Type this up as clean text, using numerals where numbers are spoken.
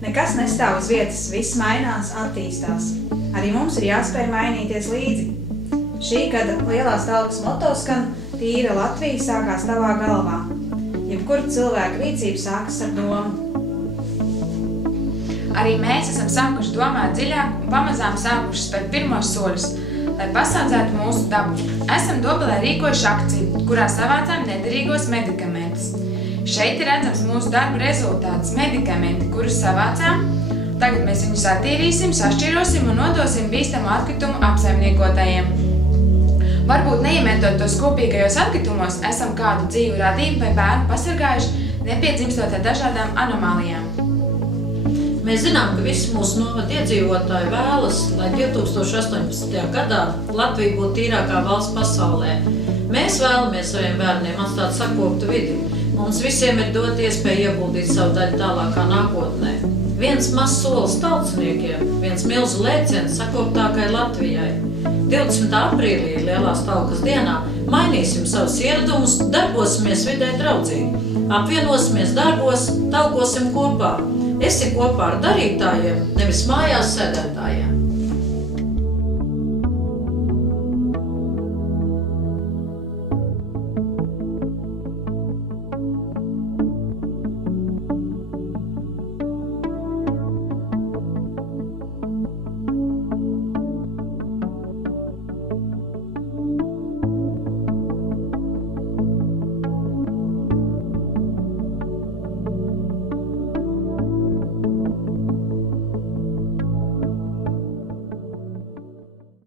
Nekas nestāv uz vietas, viss mainās, attīstās. Arī mums ir jāspēj mainīties līdzi. Šī gada Lielās Talkas moto skan Tīra Latvija sākās tavā galvā. Jebkura cilvēka rīcība sākas ar domu. Arī mēs esam sākuši domāt dziļāk un pamazām sākuši spērt pirmos soļus, lai pasaudzētu mūsu dabu. Esam Dobelē rīkojuši akciju, kurā savācām nederīgos medikamentus. Šeit ir redzams mūsu darba rezultāts, medikamenti, kurus savācām. Tagad mēs viņus attīrīsim, sašķirosim un nodosim bīstamu atkritumu apsaimniekotājiem. Varbūt neiemetot tos kopīgajos atkritumos, esam kādu dzīvu radību vai bērnu pasargājuši, nepiedzimstot ar dažādām anomālijām. Mēs zinām, ka visi mūsu novada iedzīvotāji vēlas, lai 2018. gadā Latvija būtu tīrākā valsts pasaulē. Mēs vēlamies saviem bērniem atstāt sakoptu vidi. Mums visiem ir dot iespēju ieguldīt savu daļu tālākā nākotnē. Viens mazs solis tautsniekiem, viens milzu lēciens sakoptākai Latvijai. 20. aprīlī Lielās Talkas dienā mainīsim savus ieradumus, darbosimies vidē draudzīgi. Apvienosimies darbos, talkosim kopā. Esi kopā ar darītājiem, nevis mājās sēdētājiem.